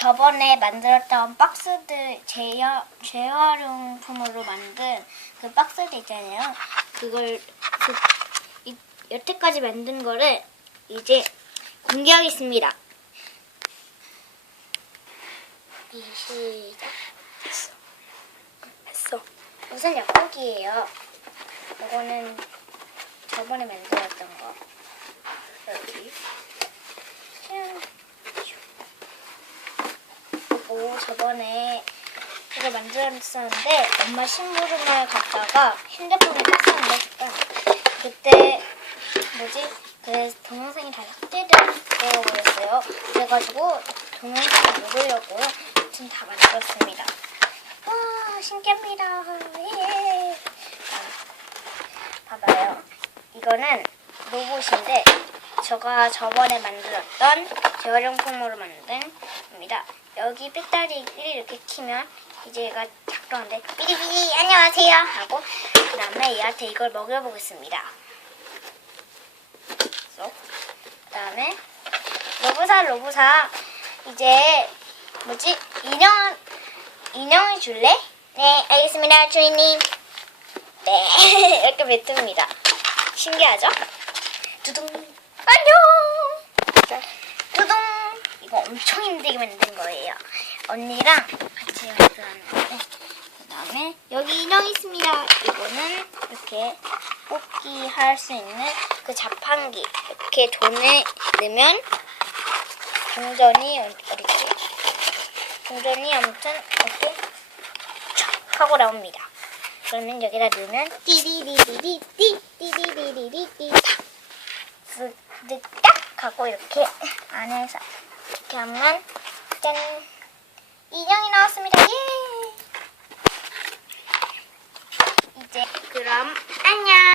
저번에 만들었던 박스들 재활, 재활용품으로 만든 그 박스들 있잖아요. 그걸 그, 이, 여태까지 만든 거를 이제 공개하겠습니다. 이 시작. 했어. 했어. 우선 약국이에요. 이거는 저번에 만들었던 거. 여기. 짠. 오, 저번에 이거 만들었었는데 엄마 심부름을 갔다가 핸드폰을 땄었는데 그때 뭐지? 그 동영상이 다 삭제되어 버렸어요. 그래가지고 동영상을 먹으려고요. 지금 다 만들었습니다. 와 신기합니다. 예. 봐봐요. 이거는 로봇인데 제가 저번에 만들었던 재활용품으로 만든 겁니다. 여기 배터리를 이렇게 키면 이제 얘가 작동하는데 삐리삐리 안녕하세요 하고 그 다음에 얘한테 이걸 먹여보겠습니다. 쏙. 그 다음에 로브사 로브사 이제 뭐지 인형 인형을 줄래? 네 알겠습니다 주인님. 네 이렇게 뱉습니다. 신기하죠? 두둥 안녕. 두둥 이거 엄청 힘들게 만든 거예요. 언니랑 같이 만들었는데 그 다음에 여기 인형 있습니다. 이거는 이렇게 뽑기 할 수 있는 그 자판기 이렇게 돈을 넣으면 동전이 어디 있지? 동전이 아무튼 이렇게 촥 하고 나옵니다. 그러면 여기다 넣으면 띠리리리리띠 띠리리리리띠 쓱딱 하고 이렇게 안에서 이렇게 하면 짠 인형이 나왔습니다. 예. 이제 그럼.